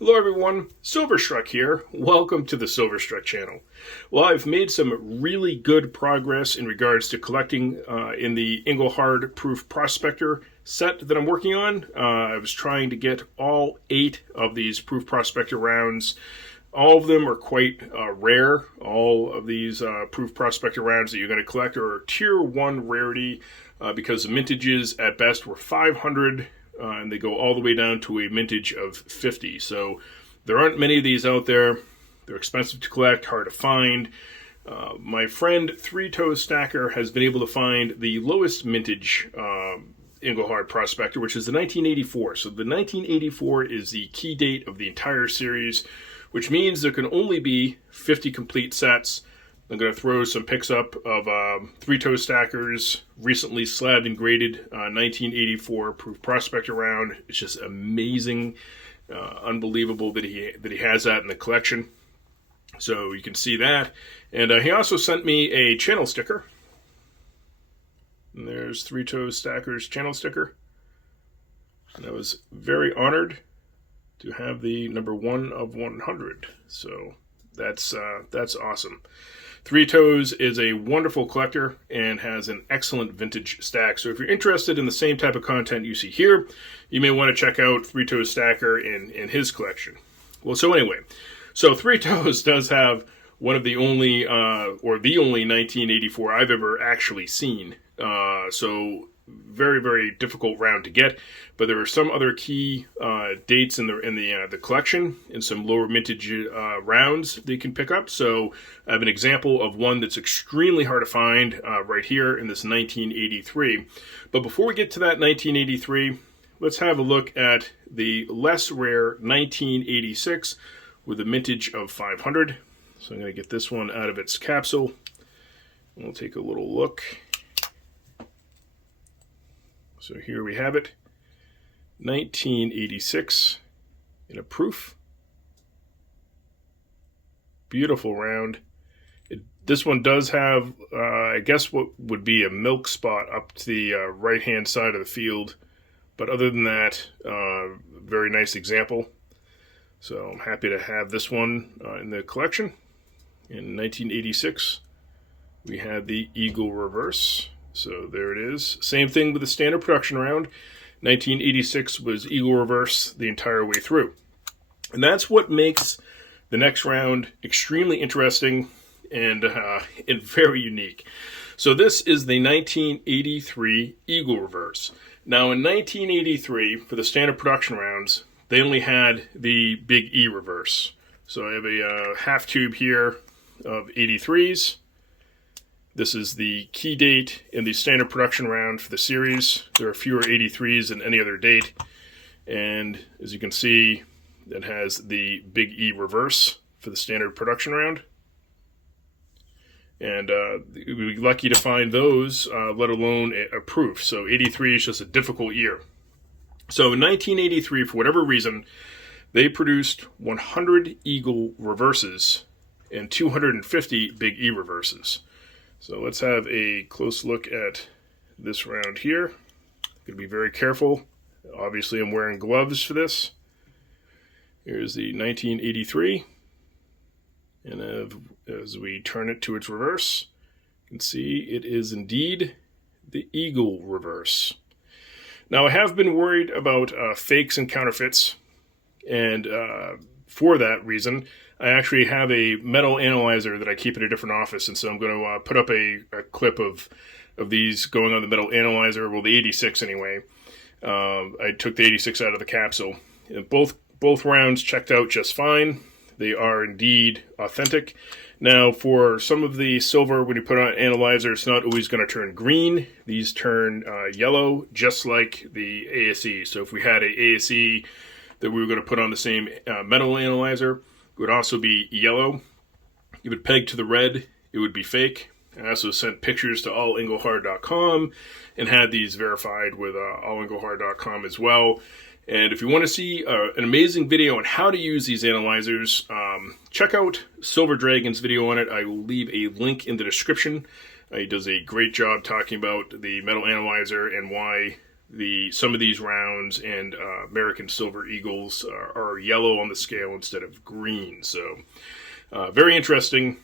Hello everyone, Silverstruck here. Welcome to the Silverstruck channel. Well, I've made some really good progress in regards to collecting in the Engelhard Proof Prospector set that I'm working on. I was trying to get all 8 of these Proof Prospector rounds. All of them are quite rare. All of these Proof Prospector rounds that you're going to collect are Tier 1 rarity because the mintages at best were 500 and they go all the way down to a mintage of 50. So there aren't many of these out there. They're expensive to collect, hard to find. My friend Three Toes Stacker has been able to find the lowest mintage Engelhard Prospector, which is the 1984. So the 1984 is the key date of the entire series, which means there can only be 50 complete sets. I'm going to throw some pics up of Three Toes Stacker's recently slabbed and graded 1984 Proof Prospector round. It's just amazing, unbelievable that he has that in the collection. So you can see that. And he also sent me a channel sticker. And there's Three Toes Stacker's channel sticker. And I was very honored to have the number 1 of 100. So that's awesome. Three Toes is a wonderful collector and has an excellent vintage stack. So if you're interested in the same type of content you see here, you may want to check out Three Toes Stacker in his collection. Well, so anyway, so Three Toes does have one of the only, or the only 1984 I've ever actually seen. So very, very difficult round to get, but there are some other key dates in the collection and some lower mintage rounds that you can pick up. So I have an example of one that's extremely hard to find right here in this 1983. But before we get to that 1983, let's have a look at the less rare 1986 with a mintage of 500. So I'm going to get this one out of its capsule and we'll take a little look. So here we have it, 1986 in a proof. Beautiful round. This one does have, I guess, what would be a milk spot up to the right-hand side of the field. But other than that, very nice example. So I'm happy to have this one in the collection. In 1986, we had the Eagle Reverse. So there it is. Same thing with the standard production round. 1986 was Eagle Reverse the entire way through. And that's what makes the next round extremely interesting and very unique. So this is the 1983 Eagle Reverse. Now in 1983, for the standard production rounds, they only had the Big E Reverse. So I have a half tube here of 83s. This is the key date in the standard production round for the series. There are fewer 83s than any other date. And as you can see, it has the Big E Reverse for the standard production round. And we'd be lucky to find those, let alone a proof. So 83 is just a difficult year. So in 1983, for whatever reason, they produced 100 Eagle Reverses and 250 Big E Reverses. So let's have a close look at this round here. Going to be very careful. Obviously, I'm wearing gloves for this. Here's the 1983. And as we turn it to its reverse, you can see it is indeed the Eagle Reverse. Now, I have been worried about fakes and counterfeits. And for that reason, I actually have a metal analyzer that I keep in a different office, and so I'm going to put up a clip of these going on the metal analyzer, well, the 86 anyway. I took the 86 out of the capsule. And both rounds checked out just fine. They are indeed authentic. Now, for some of the silver, when you put on an analyzer, it's not always going to turn green. These turn yellow, just like the ASE. So if we had an ASE that we were going to put on the same metal analyzer, it would also be yellow. It would peg to the red. It would be fake. I also sent pictures to allengelhard.com and had these verified with allengelhard.com as well. And if you want to see an amazing video on how to use these analyzers, check out Silver Dragon's video on it. I will leave a link in the description. He does a great job talking about the metal analyzer and why some of these rounds and American Silver Eagles are yellow on the scale instead of green. So very interesting.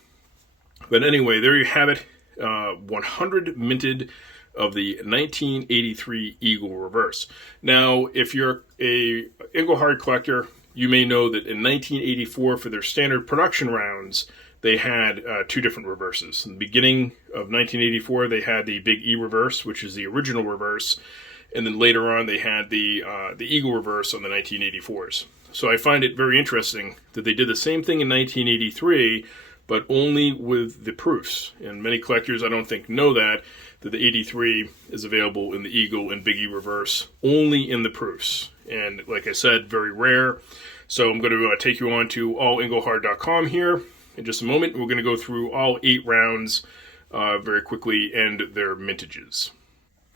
But anyway, there you have it. 100 minted of the 1983 Eagle Reverse. Now, if you're a Engelhard collector, you may know that in 1984, for their standard production rounds, they had two different reverses. In the beginning of 1984, they had the Big E reverse, which is the original reverse, and then later on they had the Eagle reverse on the 1984s. So I find it very interesting that they did the same thing in 1983, but only with the proofs. And many collectors, I don't think, know that the 83 is available in the Eagle and Big E reverse only in the proofs. And like I said, very rare. So I'm going to take you on to allengelhard.com here in just a moment. We're going to go through all 8 rounds very quickly and their mintages.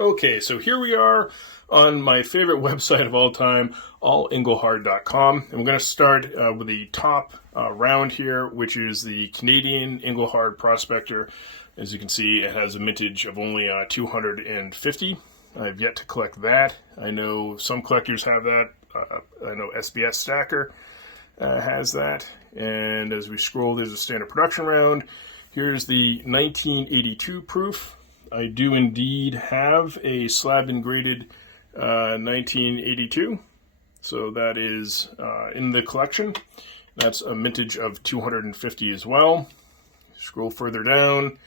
Okay, so here we are on my favorite website of all time, allengelhard.com. And we're going to start with the top round here, which is the Canadian Engelhard Prospector. As you can see, it has a mintage of only 250. I've yet to collect that. I know some collectors have that. I know SBS Stacker has that. And as we scroll, there's a standard production round. Here's the 1982 proof. I do indeed have a slab engraved 1982. So that is in the collection. That's a mintage of 250 as well. Scroll further down.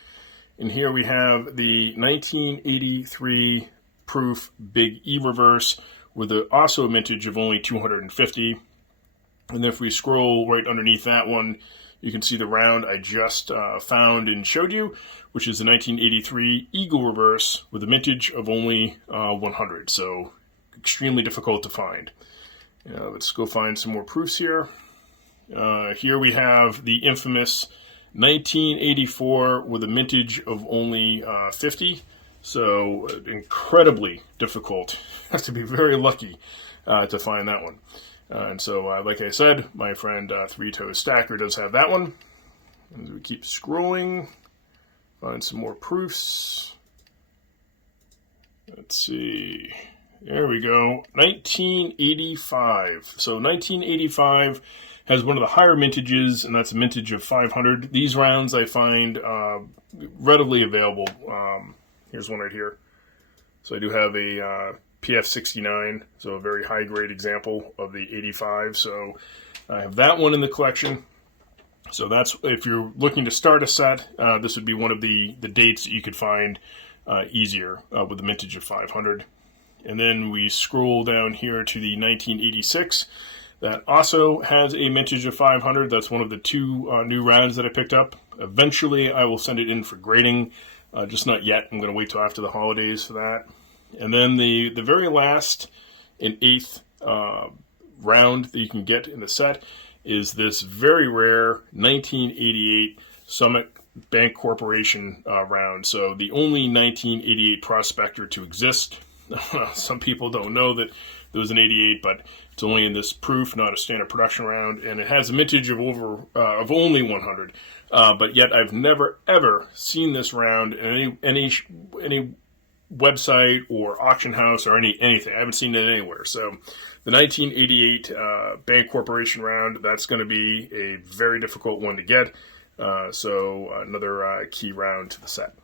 And here we have the 1983 proof Big E reverse with also a mintage of only 250. And if we scroll right underneath that one, you can see the round I just found and showed you, which is the 1983 Eagle reverse with a mintage of only 100. So extremely difficult to find. Let's go find some more proofs here. Here we have the infamous 1984 with a mintage of only 50. So incredibly difficult. Have to be very lucky to find that one. And so, like I said, my friend Three Toes Stacker does have that one. As we keep scrolling, find some more proofs. Let's see. There we go. 1985. So 1985 has one of the higher mintages, and that's a mintage of 500. These rounds I find readily available. Here's one right here. So I do have a PF69, so a very high-grade example of the 85. So I have that one in the collection. So that's, if you're looking to start a set, this would be one of the dates that you could find easier with a mintage of 500. And then we scroll down here to the 1986. That also has a mintage of 500. That's one of the 2 new rounds that I picked up. Eventually, I will send it in for grading. Just not yet. I'm going to wait till after the holidays for that. And then the very last and 8th round that you can get in the set is this very rare 1988 Summit Bank Corporation round. So the only 1988 Prospector to exist. Some people don't know that there was an 88, but it's only in this proof, not a standard production round, and it has a mintage of only 100. But yet I've never ever seen this round in any website or auction house or anything. I haven't seen it anywhere. So the 1988 Bank Corporation round, that's going to be a very difficult one to get. So another key round to the set.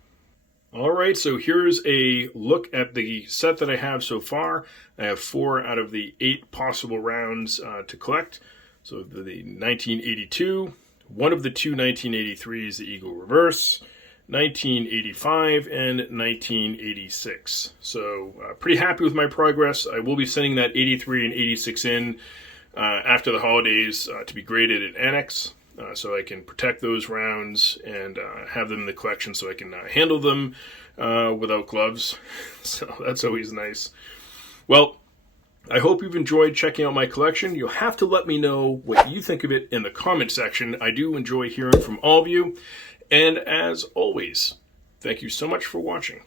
All right, so here's a look at the set that I have so far. I have 4 out of the 8 possible rounds to collect. So the 1982, one of the 2 1983s, the Eagle Reverse, 1985, and 1986. So pretty happy with my progress. I will be sending that 83 and 86 in after the holidays to be graded at Annex. So I can protect those rounds and have them in the collection so I can handle them without gloves. So that's always nice. Well, I hope you've enjoyed checking out my collection. You'll have to let me know what you think of it in the comment section. I do enjoy hearing from all of you. And as always, thank you so much for watching.